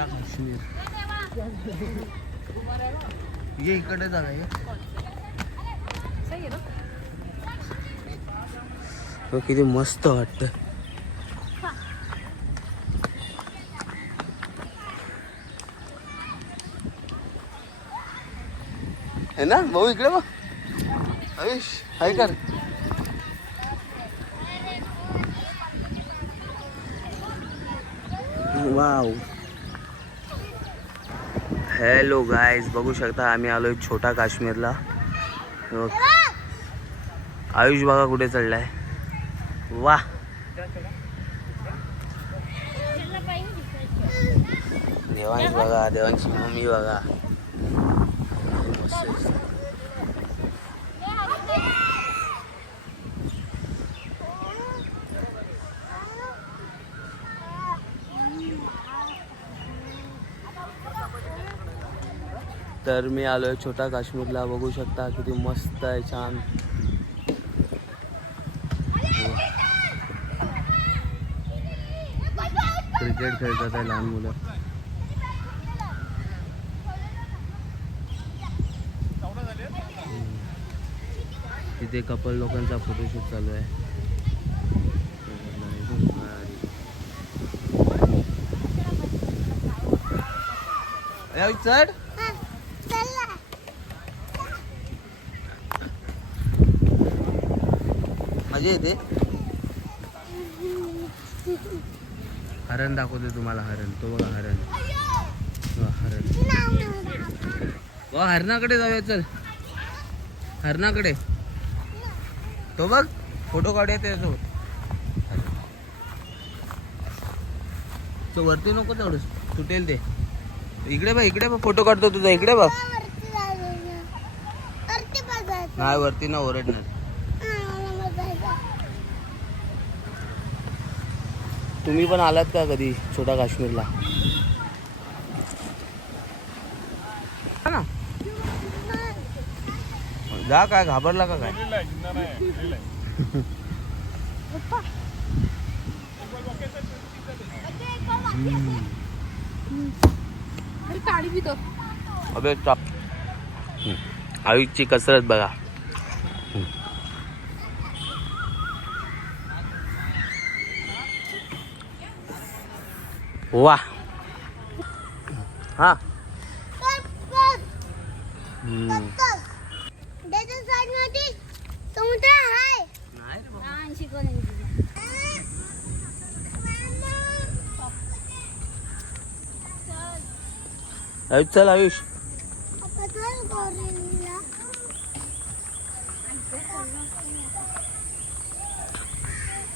छोटा काश्मीर ये इकडे जागा ये किती मस्त वाटतं. है ना भाऊ इकडे बघ आयुष हाय कर. वाव. हॅलो गाईज बघू शकता आम्ही आलोय छोटा काश्मीरला. आयुष बघा कुठे चढलाय. वा देवांश बघा देवांशी मम्मी बघा. तर मी आलोय छोटा काश्मीरला. बघू शकता किती मस्त आहे छान. क्रिकेट खेळतात आहे लहान मुलं. तिथे कपल लोकांचा फोटोशूट चालू आहे. चढ मजा येते. हरण दाखवते तुम्हाला. हरण तो बघा हरण. हरण वा हरणाकडे जाऊया. चल हरणाकडे. तो बघ फोटो काढूया त्याच्यासोबत. तो वरती नको चढूस तुटेल ते. इकडे बघ इकडे बघ फोटो काढतो तुझा. इकडे बघ. नाही वरती ना ओरडणार. तुम्ही पण आलात का कधी छोटा काश्मीरला? ना जा. काय घाबरला का काय? अबे आयुषची कसरत बघा. वा हा आयुष चल आयुष.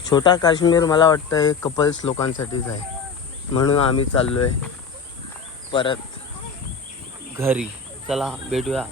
छोटा काश्मीर मला वाटतं हे कपल्स लोकांसाठीच आहे. म्हणून आम्ही चाललोय परत घरी. चला भेटूया.